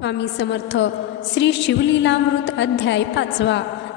स्वामी समर्थ श्री शिवलीलामृत अध्याय 5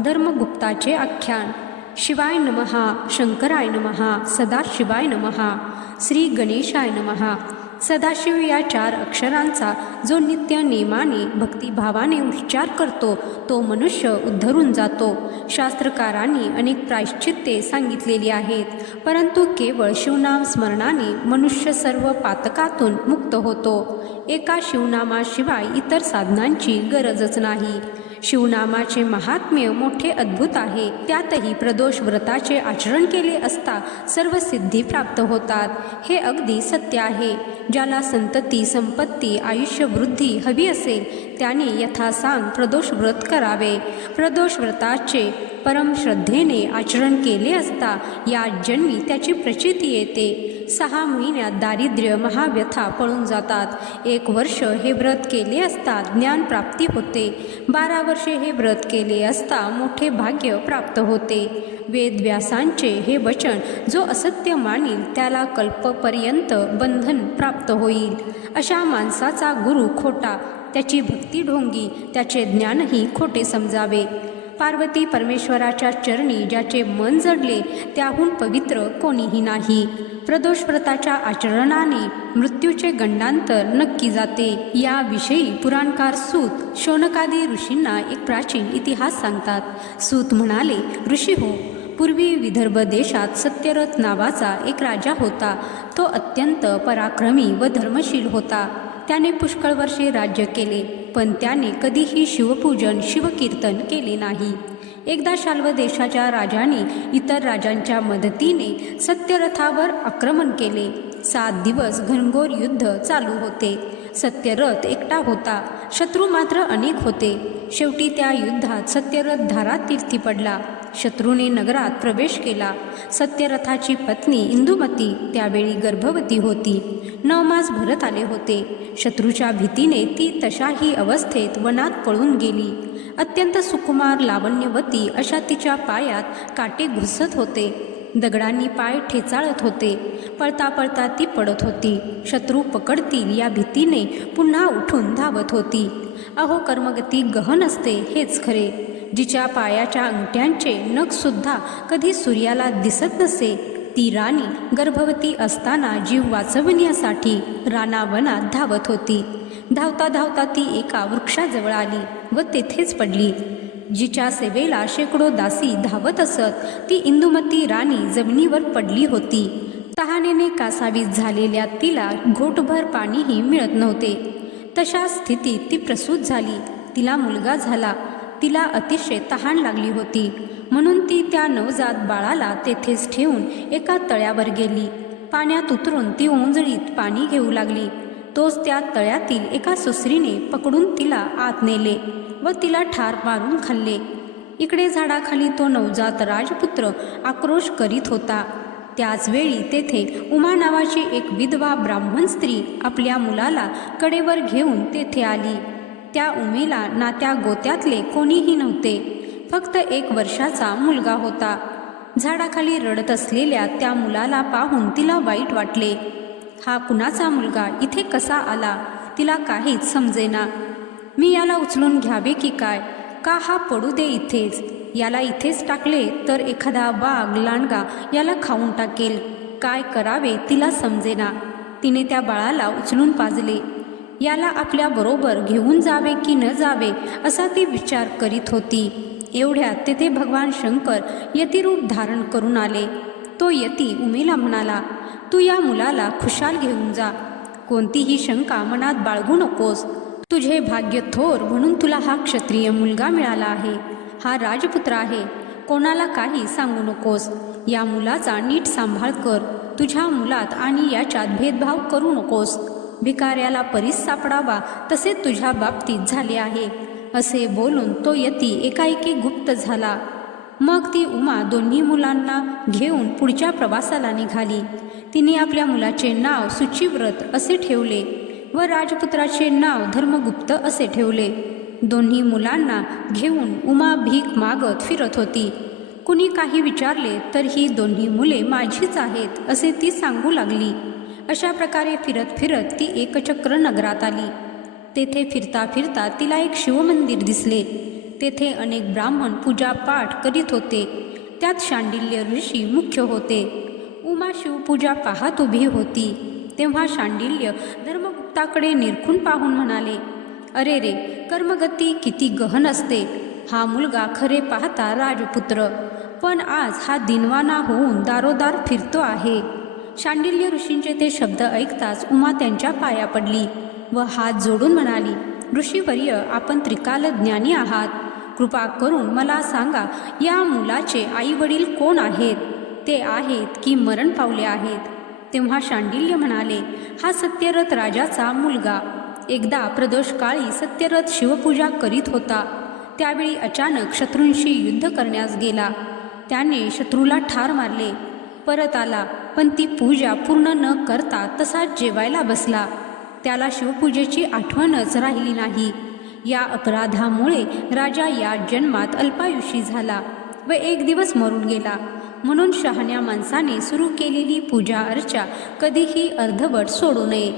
धर्मगुप्ताचे आख्यान। शिवाय नमहा, शंकराय नमहा, सदाशिवाय नमहा, श्री गणेशाय नमहा। सदाशिव या 4 अक्षरांचा जो नित्य नेमाने भक्तिभावाने उच्चार करतो तो मनुष्य उद्धरून जातो। शास्त्रकारांनी अनेक प्रायश्चित्ते सांगितलेली आहेत, परंतु केवळ शिवनाम स्मरणाने मनुष्य सर्व पातकातून मुक्त होतो। एका शिवनामाशिवाय इतर साधनांची गरजच नाही। शिवनामाचे महात्म्य मोठे अद्भुत आहे। त्यातही प्रदोष व्रताचे आचरण केले असता सर्व सिद्धी प्राप्त होतात, हे अगदी सत्य आहे। ज्याला संतती, संपत्ती, आयुष्य वृद्धी हवी असेल त्याने यथासांग प्रदोष व्रत करावे। प्रदोष व्रताचे परम श्रद्धेने आचरण केले असता या जन्मी त्याची प्रचिती येते। 6 महिन्यात दारिद्र्य, महाव्यथा पळून जातात। 1 वर्ष हे व्रत केले असता ज्ञान प्राप्ती होते। 12 वर्षे हे व्रत केले असता मोठे भाग्य प्राप्त होते। वेदव्यासांचे हे वचन जो असत्य मानील त्याला कल्पपर्यंत बंधन प्राप्त होईल। अशा माणसाचा गुरु खोटा, त्याची भक्ती ढोंगी, त्याचे ज्ञानही खोटे समजावे। पार्वती परमेश्वराच्या चरणी ज्याचे मन जडले त्याहून पवित्र कोणीही नाही। प्रदोष व्रताच्या आचरणाने मृत्यूचे गंडांतर नक्की जाते। याविषयी पुराणकार सूत शौनकादी ऋषींना एक प्राचीन इतिहास सांगतात। सूत म्हणाले, ऋषी हो, पूर्वी विदर्भ देशात सत्यरथ नावाचा एक राजा होता। तो अत्यंत पराक्रमी व धर्मशील होता। त्याने पुष्कळ वर्षे राज्य केले, पण त्याने कधीही शिवपूजन, शिवकीर्तन केले नाही। एकदा शाल्व देशाच्या राजाने इतर राजांच्या मदतीने सत्यरथावर आक्रमण केले। 7 दिवस घनघोर युद्ध चालू होते। सत्यरथ एकटा होता, शत्रू मात्र अनेक होते। शेवटी त्या युद्धात सत्यरथ धारातीर्थी पडला। शत्रूने नगरात प्रवेश केला। सत्यरथाची पत्नी इंदुमती त्यावेळी गर्भवती होती। 9 मास भरत आले होते। शत्रूच्या भीतीने ती तशाही अवस्थेत वनात पळून गेली। अत्यंत सुकुमार, लावण्यवती अशा तिच्या पायात काटे घुसत होते। दगडांनी पाय ठेचाळत होते। पळता पळता ती पडत होती। शत्रू पकडतील या भीतीने पुन्हा उठून धावत होती। अहो, कर्मगती गहन असते हेच खरे। जिच्या पायाच्या अंगठ्यांचे नख सुद्धा कधी सूर्याला दिसत नसे, ती राणी गर्भवती असताना जीव वाचवण्यासाठी रानावनात धावत होती। धावता धावता ती एका वृक्षाजवळ आली व तेथेच पडली। जिच्या सेवेला शेकडो दासी धावत असत ती इंदुमती राणी जमिनीवर पडली होती। तहानेने कासावीस झालेल्या तिला घोटभर पाणीही मिळत नव्हते। तशा स्थितीत ती प्रसूत झाली। तिला मुलगा झाला। तिला अतिशय तहान लागली होती, म्हणून ती त्या नवजात बाळाला तेथेच ठेवून एका तळ्यावर गेली। पाण्यात उतरून ती ओंजळीत पाणी घेऊ लागली। तोच त्या तळ्यातील एका सुसरीने पकडून तिला आत नेले व तिला ठार मारून खाल्ले। इकडे झाडाखाली तो नवजात राजपुत्र आक्रोश करीत होता। त्याच वेळी तेथे उमा नावाची एक विधवा ब्राह्मण स्त्री आपल्या मुलाला कडेवर घेऊन तेथे आली। त्या उमेला नात्या गोत्यातले कोणीही नव्हते, फक्त 1 वर्षाचा मुलगा होता। झाडाखाली रडत असलेल्या त्या मुलाला पाहून तिला वाईट वाटले। हा कुणाचा मुलगा इथे कसा आला तिला काहीच समजेना। मी याला उचलून घ्यावे की काय? का हा पडू दे इथेच? याला इथेच टाकले तर एखादा वाघ, लांडगा याला खाऊन टाकेल। काय करावे तिला समजेना। तिने त्या बाळाला उचलून पाजले। याला आपल्या बरोबर घेऊन जावे की न जावे असा ती विचार करीत होती। एवढ्यात तेथे भगवान शंकर यतिरूप धारण करून आले। तो यती उमेला म्हणाला, तू या मुलाला खुशाल घेऊन जा। कोणतीही शंका मनात बाळगू नकोस। तुझे भाग्य थोर म्हणून तुला हा क्षत्रिय मुलगा मिळाला आहे। हा राजपुत्र आहे। कोणाला काही सांगू नकोस। या मुलाचा नीट सांभाळ कर। तुझ्या मुलात आणि याच्यात भेदभाव करू नकोस। भिकाऱ्याला परीस सापडावा तसे तुझ्या बाबतीत झाले आहे। असे बोलून तो यती एकाएकी गुप्त झाला। मग ती उमा दोन्ही मुलांना घेऊन पुढच्या प्रवासाला निघाली। तिने आपल्या मुलाचे नाव सुचिव्रत असे ठेवले व राजपुत्राचे नाव धर्मगुप्त असे ठेवले। दोन्ही मुलांना घेऊन उमा भीक मागत फिरत होती। कुणी काही विचारले तर ही दोन्ही मुले माझीच आहेत असे ती सांगू लागली। अशा प्रकारे फिरत फिरत ती एकचक्र नगरात आली। तेथे फिरता फिरता तिला एक शिवमंदिर दिसले. तेथे अनेक ब्राह्मण पूजा पाठ करीत होते. त्यात शांडिल्य ऋषी मुख्य होते. उमा शिवपूजा पाहत उभी होती. तेव्हा शांडिल्य धर्मगुप्ताकडे निरखून पाहून म्हणाले, अरे रे, कर्मगती किती गहन असते. हा मुलगा खरे पाहता राजपुत्र, पण आज हा दिनवाना होऊन दारोदार फिरतो आहे. शांडिल्य ऋषींचे ते शब्द ऐकताच उमा त्यांच्या पाया पडली व हात जोडून म्हणाली, ऋषीवर्य, आपण त्रिकाल ज्ञानी आहात. कृपा करून मला सांगा, या मुलाचे आई वडील कोण आहेत? ते आहेत की मरण पावले आहेत? तेव्हा शांडिल्य म्हणाले, हा सत्यरथ राजाचा मुलगा एकदा प्रदोषकाळी सत्यरथ शिवपूजा करीत होता. त्यावेळी अचानक शत्रूंशी युद्ध करण्यास गेला. त्याने शत्रूला ठार मारले. परत आला, पण ती पूजा पूर्ण न करता तसाच जेवायला बसला. त्याला शिवपूजेची आठवणच राहिली नाही. या अपराधामुळे राजा या जन्मात अल्पायुषी झाला व एक दिवस मरून गेला. म्हणून शहाण्या माणसाने सुरू केलेली पूजा अर्चा कधीही अर्धवट सोडू नये.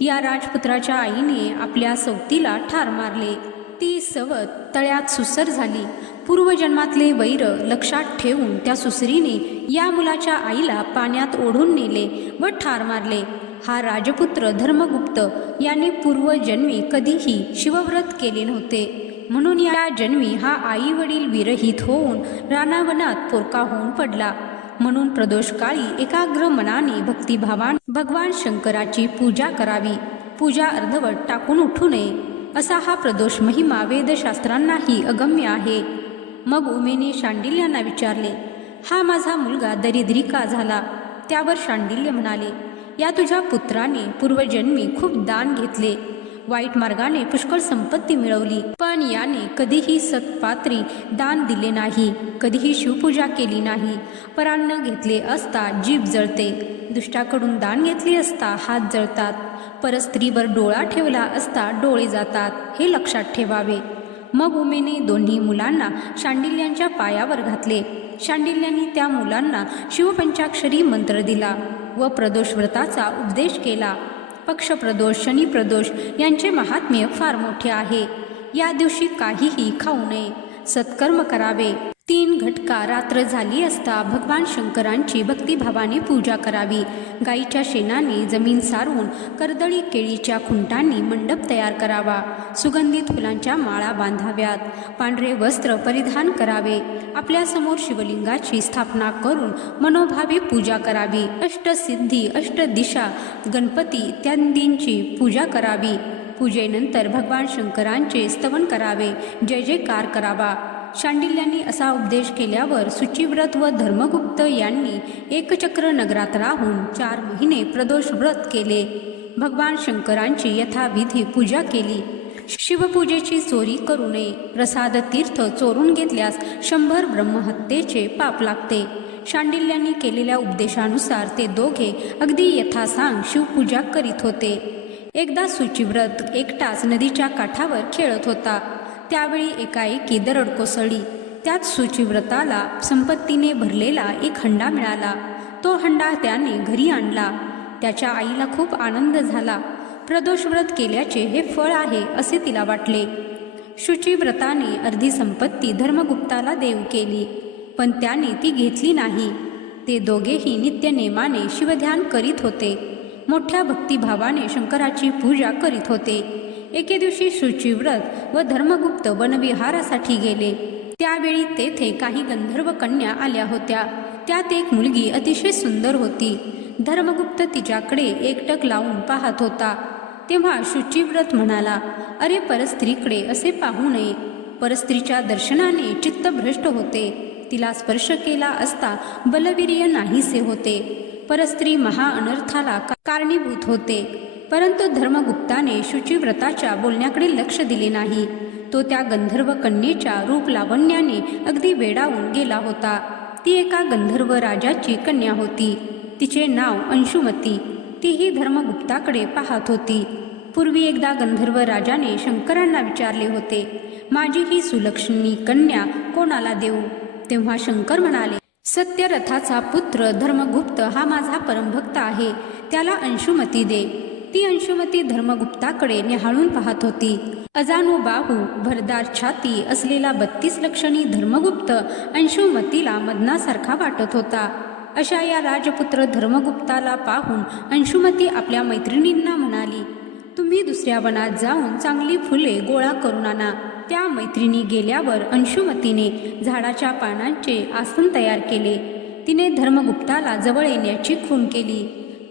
या राजपुत्राच्या आईने आपल्या सवतीला ठार मारले. ती सवत तळ्यात सुसर झाली. पूर्वजन्मातले वैर लक्षात ठेवून त्या सुसरीने या मुलाच्या आईला पाण्यात ओढून नेले व ठार मारले. हा राजपुत्र धर्मगुप्त याने पूर्वजन्मी कधीही शिवव्रत केले नव्हते. म्हणून या जन्मी हा आई वडील विरहित होऊन रानावनात पोरका होऊन पडला. म्हणून प्रदोषकाळी एकाग्र मनाने भक्तिभावाने भगवान शंकराची पूजा करावी. पूजा अर्धवट टाकून उठू नये. असा हा प्रदोष महिमा वेदशास्त्रांनाही अगम्य आहे. मग उमेने शांडिल्यांना विचारले, हा माझा मुलगा दरिद्री का झाला? त्यावर शांडिल्य म्हणाले, या तुझ्या पुत्राने पूर्वजन्मी खूप दान घेतले. वाईट मार्गाने पुष्कळ संपत्ती मिळवली, पण याने कधीही सत्पात्री दान दिले नाही. कधीही शिवपूजा केली नाही. परान्न घेतले असता जीभ जळते. दुष्टाकडून दान घेतले असता हात जळतात. परस्त्रीवर डोळा ठेवला असता डोळे जातात. हे लक्षात ठेवावे. मग उमेने दोन्ही मुलांना शांडिल्यांच्या पायावर घातले. शांडिल्यांनी त्या मुलांना शिवपंचाक्षरी मंत्र दिला व प्रदोष व्रताचा उपदेश केला. पक्षप्रदोष, शनिप्रदोष यांचे महात्म्य फार मोठे आहे. या दिवशी काहीही खाऊ नये. सत्कर्म करावे. 3 घटका रात्र झाली असता भगवान शंकरांची भक्तिभावाने पूजा करावी. गाईच्या शेणाने जमीन सारवून कर्दळी केळीच्या खुंटांनी मंडप तयार करावा. सुगंधित फुलांच्या माळा बांधाव्यात. पांढरे वस्त्र परिधान करावे. आपल्यासमोर शिवलिंगाची स्थापना करून मनोभावे पूजा करावी. अष्टसिद्धी, अष्टदिशा, गणपती इत्यादींची पूजा करावी. पूजेनंतर भगवान शंकरांचे स्तवन करावे. जय जयकार करावा. शांडिल्यांनी असा उपदेश केल्यावर शुचिव्रत व धर्मगुप्त यांनी एकचक्र नगरात राहून 4 महिने प्रदोष व्रत केले. भगवान शंकरांची यथाविधी पूजा केली. शिवपूजेची चोरी करू नये. प्रसाद तीर्थ चोरून घेतल्यास 100 ब्रह्महत्येचे पाप लागते. शांडिल्यांनी केलेल्या उपदेशानुसार ते दोघे अगदी यथासांग शिवपूजा करीत होते. एकदा शुचिव्रत एकटाच नदीच्या काठावर खेळत होता. त्यावेळी एकाएकी दरड कोसळली. त्यात शुचिव्रताला संपत्तीने भरलेला एक हंडा मिळाला. तो हंडा त्याने घरी आणला. त्याच्या आईला खूप आनंद झाला. प्रदोषव्रत केल्याचे हे फळ आहे असे तिला वाटले. शुचिव्रताने अर्धी संपत्ती धर्मगुप्ताला देऊ केली, पण त्याने ती घेतली नाही. ते दोघेही नित्यनेमाने शिवध्यान करीत होते. मोठ्या भक्तिभावाने शंकराची पूजा करीत होते. एके दिवशी शुचिव्रत व धर्मगुप्त वनविहारासाठी गेले. त्यावेळी तेथे काही गंधर्व कन्या आल्या होत्या. त्यात एक मुलगी अतिशय सुंदर होती. धर्मगुप्त तिच्याकडे एकटक लावून पाहत होता. तेव्हा शुचिव्रत म्हणाला, अरे, परस्त्रीकडे असे पाहू नये. परस्त्रीच्या दर्शनाने चित्त भ्रष्ट होते. तिला स्पर्श केला असता बलवीर्य नाहीसे होते. परस्त्री महाअनर्थाला कारणीभूत होते. परंतु धर्मगुप्ताने शुचिव्रताच्या बोलण्याकडे लक्ष दिले नाही. तो त्या गंधर्व कन्येच्या रूप लावण्याने अगदी वेडावून गेला होता. ती एका गंधर्व राजाची कन्या होती. तिचे नाव अंशुमती. तीही धर्मगुप्ताकडे पाहत होती. पूर्वी एकदा गंधर्व राजाने शंकरांना विचारले होते, माझी ही सुलक्षणी कन्या कोणाला देऊ? तेव्हा शंकर म्हणाले, सत्यरथाचा पुत्र धर्मगुप्त हा माझा परमभक्त आहे. त्याला अंशुमती दे. ती अंशुमती धर्मगुप्ताकडे निहाळून पाहत होती. अजानुबाहू भरदार छाती असलेला 32 लक्षणी धर्मगुप्त अंशुमतीला मदनासारखा वाटत होता. अशा या राजपुत्र धर्मगुप्ताला पाहून अंशुमती आपल्या मैत्रिणींना म्हणाली, तुम्ही दुसऱ्या वनात जाऊन चांगली फुले गोळा करून आणा. त्या मैत्रिणी गेल्यावर अंशुमतीने झाडाच्या पानांचे आसन तयार केले. तिने धर्मगुप्ताला जवळ येण्याची खूण केली.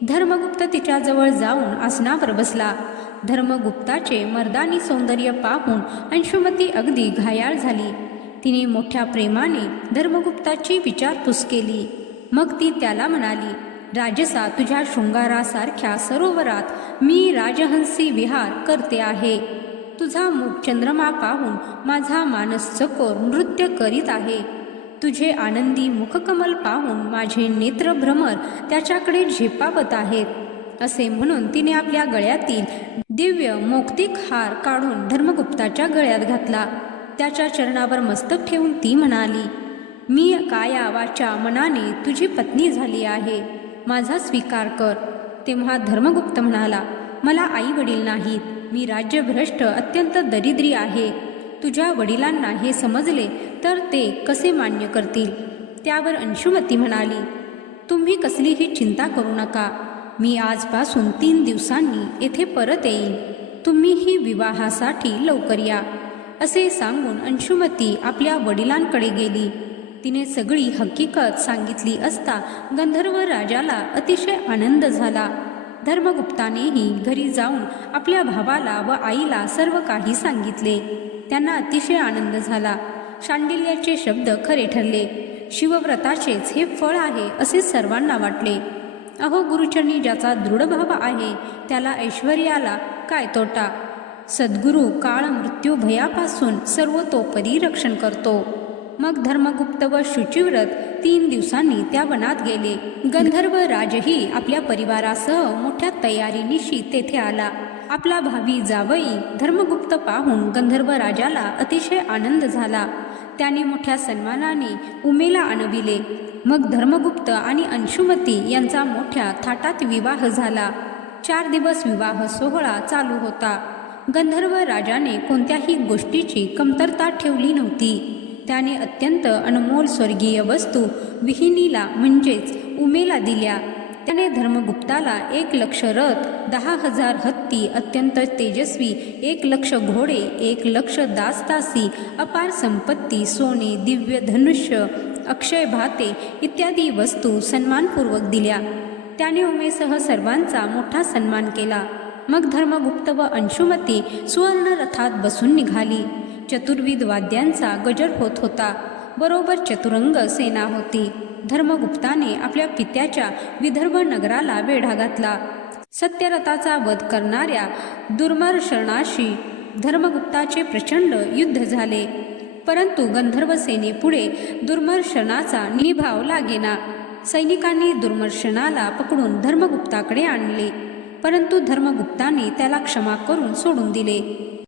धर्मगुप्त तिच्याजवळ जाऊन आसनावर बसला. धर्मगुप्ताचे मर्दानी सौंदर्य पाहून अंशुमती अगदी घायाळ झाली. तिने मोठ्या प्रेमाने धर्मगुप्ताची विचारपूस केली. मग ती त्याला म्हणाली, राजसा, तुझ्या शृंगारासारख्या सरोवरात मी राजहंसी विहार करते आहे. तुझा मुख चंद्रमा पाहून माझा मानस चकोर नृत्य करीत आहे. तुझे आनंदी मुखकमल पाहून माझे नेत्र भ्रमर त्याच्याकडे झेपावत आहेत. असे म्हणून तिने आपल्या गळ्यातील दिव्य मौक्तिक हार काढून धर्मगुप्ताच्या गळ्यात घातला. त्याच्या चरणावर मस्तक ठेवून ती म्हणाली, मी काया वाचा मनाने तुझी पत्नी झाली आहे. माझा स्वीकार कर. तेव्हा धर्मगुप्त म्हणाला, मला आई वडील नाहीत. मी राज्यभ्रष्ट अत्यंत दरिद्री आहे. तुझ्या वडिलांना हे समजले तर ते कसे मान्य करतील. त्यावर अंशुमती म्हणाली, तुम्ही कसलीही चिंता करू नका. मी आजपासून 3 दिवसांनी येथे परत येईन. तुम्हीही विवाहासाठी लवकर या. असे सांगून अंशुमती आपल्या वडिलांकडे गेली. तिने सगळी हकीकत सांगितली असता गंधर्व राजाला अतिशय आनंद झाला. धर्मगुप्तानेही घरी जाऊन आपल्या भावाला व आईला सर्व काही सांगितले. त्यांना अतिशय आनंद झाला. शांडिल्याचे शब्द खरे ठरले. शिवव्रताचेच हे फळ आहे असे सर्वांना वाटले. अहो, गुरुचरणी ज्याचा दृढभाव आहे त्याला ऐश्वर्याला काय तोटा. सद्गुरू काळ मृत्यू भयापासून सर्वतोपरी रक्षण करतो. मग धर्मगुप्त व शुचिव्रत 3 दिवसांनी त्या वनात गेले. गंधर्व राजही आपल्या परिवारासह मोठ्या तयारीनिशी तेथे आला. आपला भावी जावई धर्मगुप्त पाहून गंधर्व राजाला अतिशय आनंद झाला. त्याने मोठ्या सन्मानाने उमेला आणविले. मग धर्मगुप्त आणि अंशुमती यांचा मोठ्या थाटात विवाह झाला. 4 दिवस विवाह सोहळा चालू होता. गंधर्व राजाने कोणत्याही गोष्टीची कमतरता ठेवली नव्हती. त्याने अत्यंत अनमोल स्वर्गीय वस्तू विहिनीला म्हणजेच उमेला दिल्या. त्याने धर्मगुप्ताला 1,00,000 रथ, 10,000 हत्ती, अत्यंत तेजस्वी 1,00,000 घोडे, 1,00,000 दासदासी, अपार संपत्ती, सोने, दिव्य धनुष्य, अक्षय भाते इत्यादी वस्तू सन्मानपूर्वक दिल्या. त्याने उमेसह सर्वांचा मोठा सन्मान केला. मग धर्मगुप्त व अंशुमती सुवर्ण रथात बसून निघाली. चतुर्विध वाद्यांचा गजर होत होता. बरोबर चतुरंग सेना होती. धर्मगुप्ताने आपल्या पित्याच्या विदर्भ नगराला वेढा घातला. सत्यरथाचा वध करणाऱ्या दुर्मर्शनाशी धर्मगुप्ताचे प्रचंड युद्ध झाले. परंतु गंधर्व सेनेपुढे दुर्मर्शनाचा निभाव लागेना. सैनिकांनी दुर्मर्शनाला पकडून धर्मगुप्ताकडे आणले. परंतु धर्मगुप्ताने त्याला क्षमा करून सोडून दिले.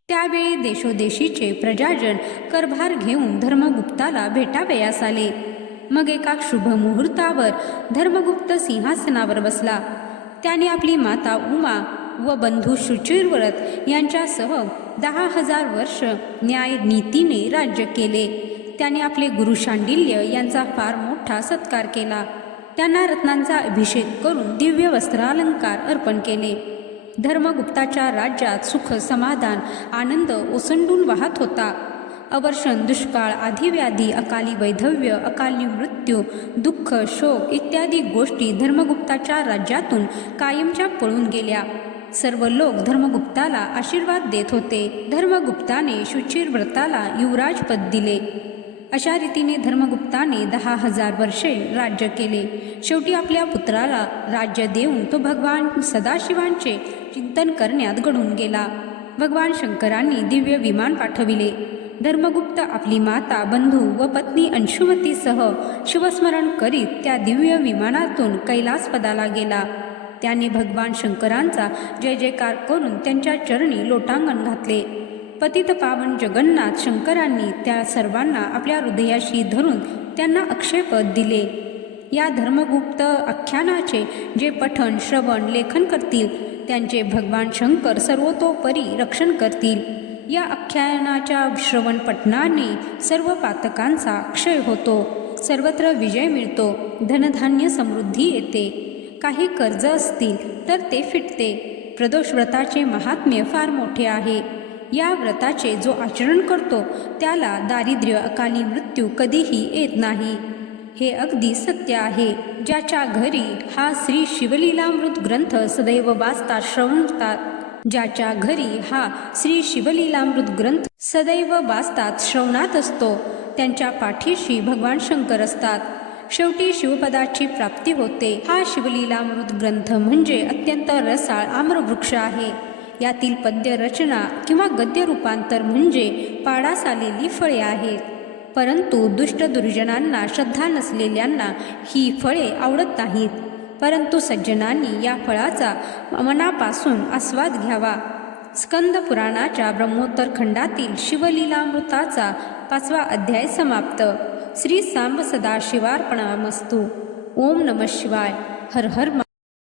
त्यावेळी देशोदेशीचे प्रजाजन करभार घेऊन धर्मगुप्ताला भेटावयास आले. मग एका शुभ मुहूर्तावर धर्मगुप्त सिंहासनावर बसला. त्याने आपली माता उमा व बंधू शुचिव्रत यांच्यासह 10,000 वर्ष न्याय नीतीने राज्य केले. त्याने आपले गुरु शांडिल्य यांचा फार मोठा सत्कार केला. त्यांना रत्नांचा अभिषेक करून दिव्य वस्त्रालंकार अर्पण केले. धर्मगुप्ताच्या राज्यात सुख, समाधान, आनंद ओसंडून वाहत होता. अवर्षण, दुष्काळ, आधिव्याधी, अकाली वैधव्य, अकाली मृत्यू, दुःख, शोक इत्यादी गोष्टी धर्मगुप्ताच्या राज्यातून कायमच्या पळून गेल्या. सर्व लोक धर्मगुप्ताला आशीर्वाद देत होते. धर्मगुप्ताने शुचिव्रताला युवराजपद दिले. अशा रीतीने धर्मगुप्ताने 10,000 वर्षे राज्य केले. शेवटी आपल्या पुत्राला राज्य देऊन तो भगवान सदाशिवांचे चिंतन करण्यात गढून गेला. भगवान शंकरांनी दिव्य विमान पाठविले. धर्मगुप्त आपली माता, बंधू व पत्नी अंशुमतीसह शिवस्मरण करीत त्या दिव्य विमानातून कैलासपदाला गेला. त्याने भगवान शंकरांचा जय जयकार करून त्यांच्या चरणी लोटांगण घातले. पतित पावन जगन्नाथ शंकरांनी त्या सर्वांना आपल्या हृदयाशी धरून त्यांना अक्षयपद दिले. या धर्मगुप्त आख्यानाचे जे पठण श्रवण लेखन करतील त्यांचे भगवान शंकर सर्वतोपरी रक्षण करतील. या आख्यानाच्या श्रवण पठणाने सर्व पातकांचा क्षय होतो, सर्वत्र विजय मिळतो, धनधान्य समृद्धी येते. काही कर्ज असतील तर ते फिटते. प्रदोष व्रताचे महात्म्य फार मोठे आहे. या व्रताचे जो आचरण करतो त्याला दारिद्र्य अकाली मृत्यू कधीही येत नाही. हे अगदी सत्य आहे. ज्याच्या घरी हा श्री शिवलीलामृत ग्रंथ सदैव वाचतात श्रवणतात ज्याच्या घरी हा श्री शिवलीलामृत ग्रंथ सदैव वाचतात श्रवणात असतो त्यांच्या पाठीशी भगवान शंकर असतात. शेवटी शिवपदाची प्राप्ती होते. हा शिवलीलामृत ग्रंथ म्हणजे अत्यंत रसाळ आम्रवृक्ष आहे. यातील पद्य रचना किंवा गद्य रूपांतर म्हणजे पाडास आलेली फळे आहेत. परंतु दुष्ट दुर्जनांना, श्रद्धा नसलेल्यांना ही फळे आवडत नाहीत. परंतु सज्जनांनी या फळाचा मनापासून आस्वाद घ्यावा. स्कंद पुराणाच्या ब्रह्मोत्तर खंडातील शिवलीलामृताचा 5वा अध्याय समाप्त. श्री सांब सदाशिवार्पणमस्तु. ओम नमः शिवाय. हर हर